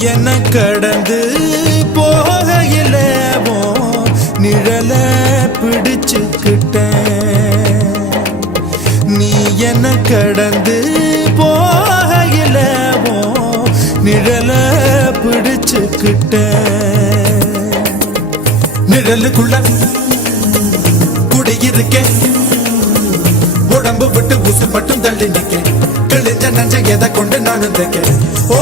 என்ன கடந்து போகையில நிழல பிடிச்சுக்கிட்டேன். நீ என்ன கடந்து போகையில நிழல பிடிச்சுக்கிட்டேன். நிழலுக்குள்ள குடியிருக்கேன், உடம்பு விட்டு உசு மட்டும் தள்ளி நிக்க, கிழிஞ்ச நஞ்ச எதை கொண்டு நானும் தைக்க. ஓ